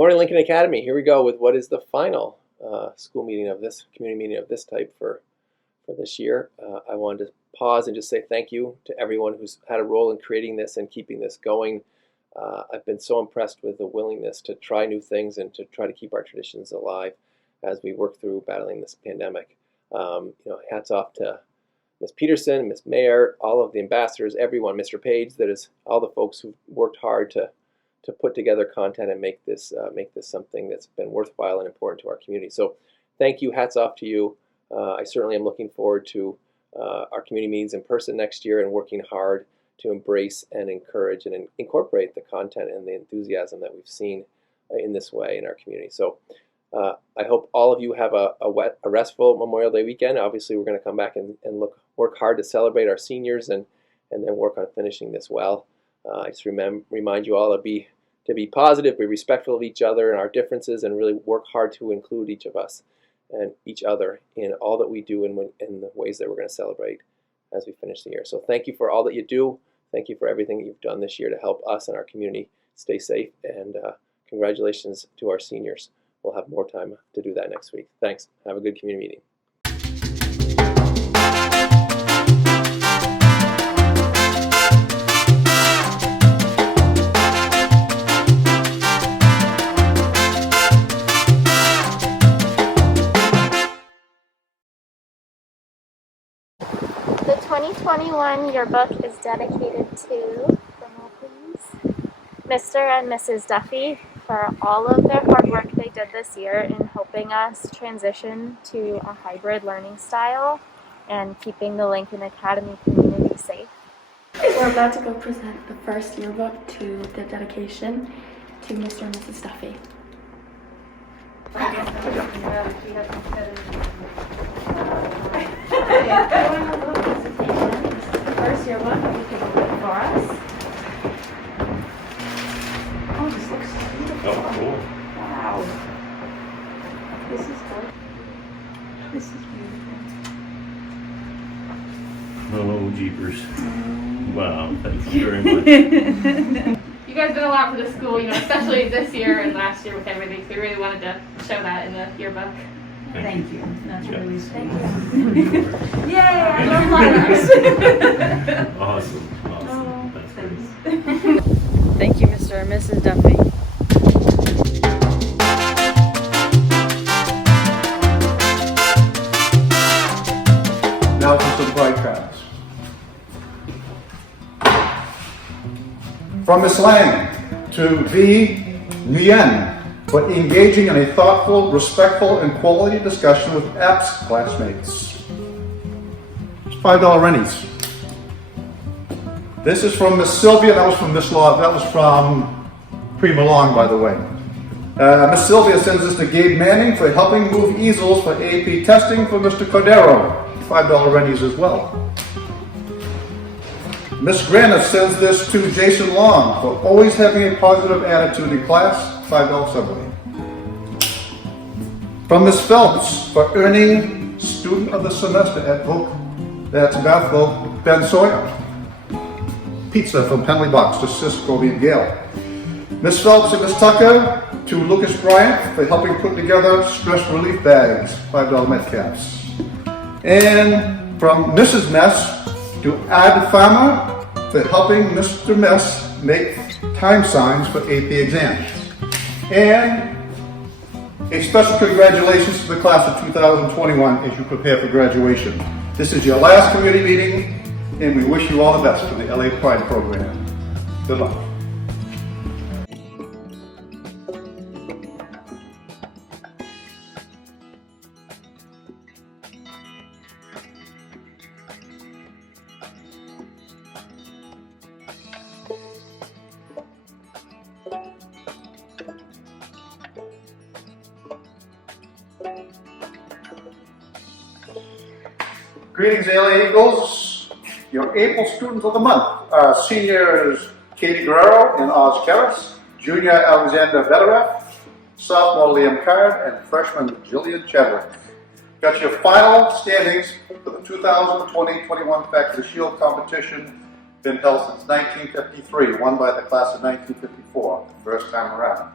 morning, Lincoln Academy. Here we go with what is the final school meeting of this, community meeting of this type for this year. I wanted to pause and just say thank you to everyone who's had a role in creating this and keeping this going. I've been so impressed with the willingness to try new things and to try to keep our traditions alive as we work through battling this pandemic. Hats off to Ms. Peterson, Ms. Mayer, all of the ambassadors, everyone, Mr. Page, that is all the folks who worked hard to put together content and make this something that's been worthwhile and important to our community. So thank you, hats off to you. I certainly am looking forward to our community meetings in person next year and working hard to embrace and encourage and incorporate the content and the enthusiasm that we've seen in this way in our community. So I hope all of you have a restful Memorial Day weekend. Obviously, we're going to come back and work hard to celebrate our seniors and then work on finishing this well. I just remind you all to be positive, be respectful of each other and our differences, and really work hard to include each of us and each other in all that we do and in the ways that we're going to celebrate as we finish the year. So thank you for all that you do. Thank you for everything that you've done this year to help us and our community stay safe. And congratulations to our seniors. We'll have more time to do that next week. Thanks. Have a good community meeting. The 2021 yearbook is dedicated to, please, Mr. and Mrs. Duffy for all of their hard work they did this year in helping us transition to a hybrid learning style and keeping the Lincoln Academy community safe. We're about to go present the first yearbook to the dedication to Mr. and Mrs. Duffy. First yearbook that you can open for us. Oh, this looks so beautiful. Oh, cool. Wow. This is good. This is beautiful. Oh, jeepers. Wow, thank you very much. You guys did a lot for the school, especially this year and last year with everything. So we really wanted to show that in the yearbook. Thank you. That's really sweet. Thank you. Yay! I love letters. Awesome. Oh, That's great. Thank you, Mr. and Mrs. Duffy. Now for some bright cards. From Miss Lang to V. Nguyen for engaging in a thoughtful, respectful, and quality discussion with APS classmates. It's $5 rennies. This is from Miss Sylvia. That was from Miss Law. That was from Prima Long, by the way. Miss Sylvia sends this to Gabe Manning for helping move easels for AP testing for Mr. Cordero. $5 rennies as well. Miss Granite sends this to Jason Long for always having a positive attitude in class. $5 subway. From Miss Phelps for earning Student of the Semester at Voc. That's Bethel Ben Sawyer. Pizza from Penley Box to Sis, Gobi, and Gale. Miss Phelps and Miss Tucker to Lucas Bryant for helping put together stress relief bags. $5 Metcalfs. And from Mrs. Mess to Ad Farmer for helping Mr. Mess make time signs for AP exams. And a special congratulations to the class of 2021 as you prepare for graduation. This is your last community meeting, and we wish you all the best for the LA Pride program. Good luck. Greetings, LA Eagles. Your April students of the month are seniors Katie Guerrero and Oz Karras, junior Alexander Vedarev, sophomore Liam Card, and freshman Jillian Chadwick. Got your final standings for the 2020-21 Factor Shield competition. Been held since 1953, won by the class of 1954, first time around.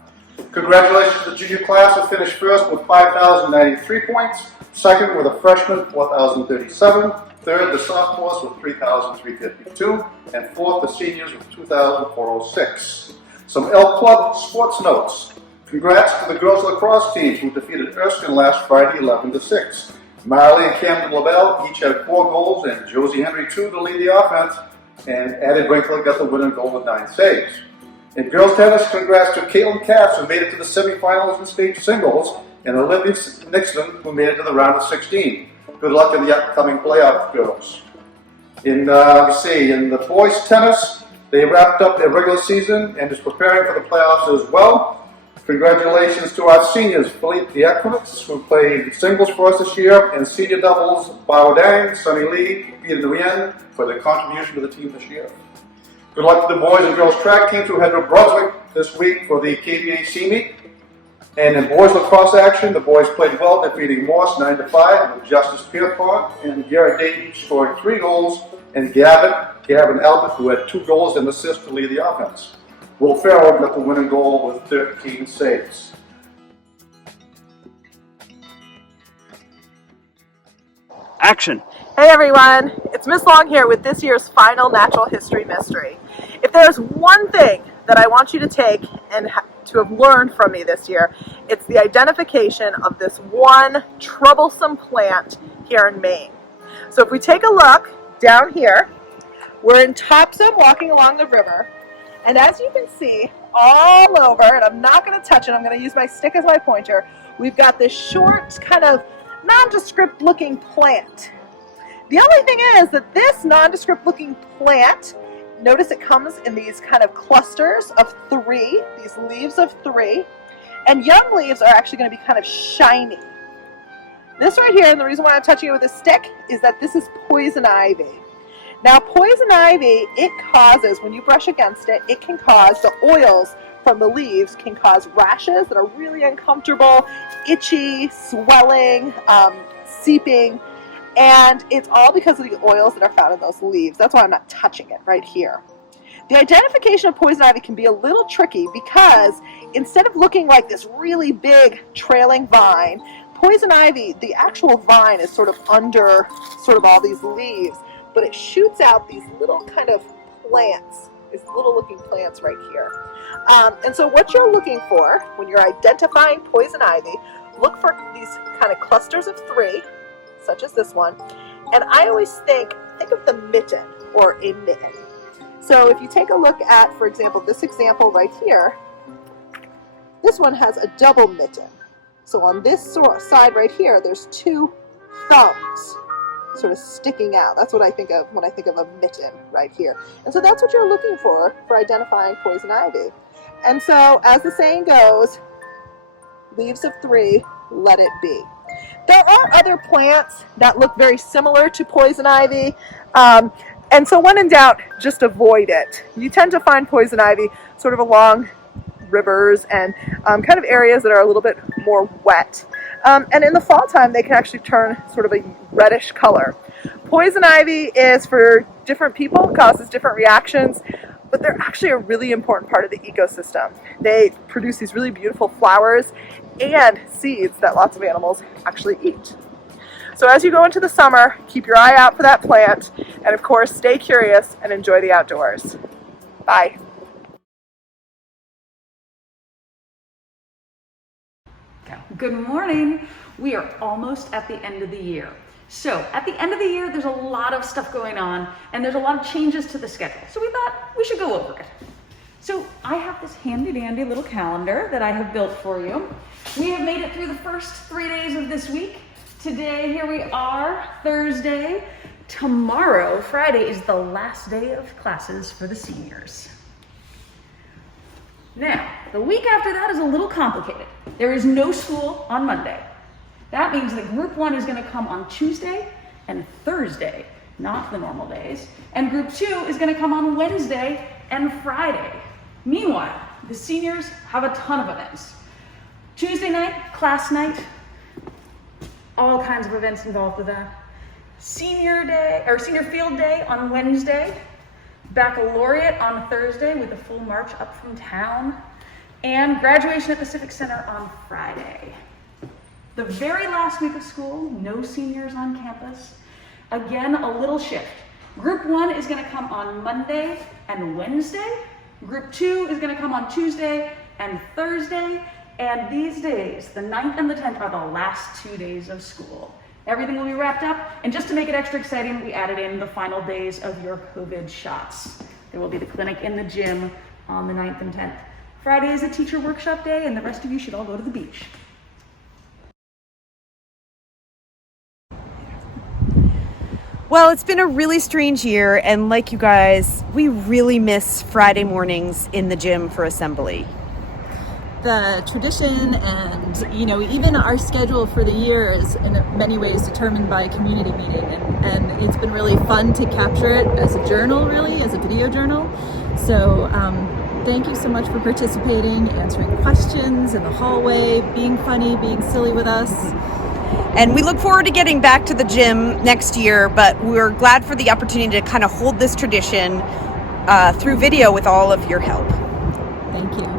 Congratulations to the junior class who finished first with 5,093 points, second with a freshman 4,037, third the sophomores with 3,352, and fourth the seniors with 2,406. Some Elk Club sports notes. Congrats to the girls lacrosse teams who defeated Erskine last Friday 11-6. Marley and Camden LaBelle each had 4 goals and Josie Henry 2 to lead the offense, and Addie Winkler got the winning goal with 9 saves. In girls tennis, congrats to Caitlin Cass who made it to the semifinals in state singles, and Olivia Nixon who made it to the round of 16. Good luck in the upcoming playoff, girls. In the boys tennis, they wrapped up their regular season and is preparing for the playoffs as well. Congratulations to our seniors, Philippe Diakonitz, who played singles for us this year, and senior doubles, Bao Dang, Sunny Lee, Peter Nguyen, for their contribution to the team this year. Good luck to the boys and girls track teams who head to Brunswick this week for the KBAC meet. And in boys lacrosse action, the boys played well, defeating Morse 9-5 with Justice Pierpont and Garrett Davey scoring 3 goals, and Gavin Albert, who had 2 goals and assists to lead the offense. Will Farrell got the winning goal with 13 saves. Action! Hey everyone, it's Miss Long here with this year's final Natural History Mystery. If there's one thing that I want you to take and to have learned from me this year, it's the identification of this one troublesome plant here in Maine. So if we take a look down here, we're in Topsom walking along the river, and as you can see all over, and I'm not going to touch it, I'm going to use my stick as my pointer, we've got this short kind of nondescript looking plant. The only thing is that this nondescript looking plant, notice it comes in these kind of clusters of 3, these leaves of 3, and young leaves are actually going to be kind of shiny. This right here, and the reason why I'm touching it with a stick, is that this is poison ivy. Now poison ivy, it causes, when you brush against it, it can cause, the oils from the leaves can cause rashes that are really uncomfortable, itchy, swelling, seeping, and it's all because of the oils that are found in those leaves. That's why I'm not touching it right here. The identification of poison ivy can be a little tricky because instead of looking like this really big trailing vine, poison ivy, the actual vine is sort of under sort of all these leaves, but it shoots out these little kind of plants, these little looking plants right here. And so what you're looking for when you're identifying poison ivy, look for these kind of clusters of 3, such as this one, and I always think of the mitten or a mitten. So if you take a look at, for example, this example right here, this one has a double mitten. So on this side right here, there's 2 thumbs sort of sticking out. That's what I think of when I think of a mitten right here. And so that's what you're looking for identifying poison ivy. And so, as the saying goes, leaves of 3, let it be. There are other plants that look very similar to poison ivy, and so when in doubt, just avoid it. You tend to find poison ivy sort of along rivers and kind of areas that are a little bit more wet. And in the fall time, they can actually turn sort of a reddish color. Poison ivy is for different people, causes different reactions, but they're actually a really important part of the ecosystem. They produce these really beautiful flowers and seeds that lots of animals actually eat. So as you go into the summer, keep your eye out for that plant, and of course, stay curious and enjoy the outdoors. Bye. Good morning. We are almost at the end of the year. So at the end of the year, there's a lot of stuff going on and there's a lot of changes to the schedule. So we thought we should go over it. So I have this handy dandy little calendar that I have built for you. We have made it through the first 3 days of this week. Today, here we are, Thursday. Tomorrow, Friday, is the last day of classes for the seniors. Now, the week after that is a little complicated. There is no school on Monday. That means that Group 1 is going to come on Tuesday and Thursday, not the normal days. And Group 2 is going to come on Wednesday and Friday. Meanwhile, the seniors have a ton of events. Tuesday night, class night, all kinds of events involved with that. Senior field day on Wednesday, baccalaureate on Thursday with a full march up from town, and graduation at the Civic Center on Friday. The very last week of school, no seniors on campus. Again, a little shift. Group 1 is going to come on Monday and Wednesday. Group 2 is going to come on Tuesday and Thursday. And these days, the 9th and the 10th, are the last 2 days of school. Everything will be wrapped up, and just to make it extra exciting, we added in the final days of your COVID shots. There will be the clinic in the gym on the 9th and 10th. Friday is a teacher workshop day, and the rest of you should all go to the beach. Well, it's been a really strange year, and like you guys, we really miss Friday mornings in the gym for assembly. The tradition and, even our schedule for the year is in many ways determined by a community meeting, and it's been really fun to capture it as a journal, really, as a video journal. So thank you so much for participating, answering questions in the hallway, being funny, being silly with us. And we look forward to getting back to the gym next year, but we're glad for the opportunity to kind of hold this tradition through video with all of your help. Thank you.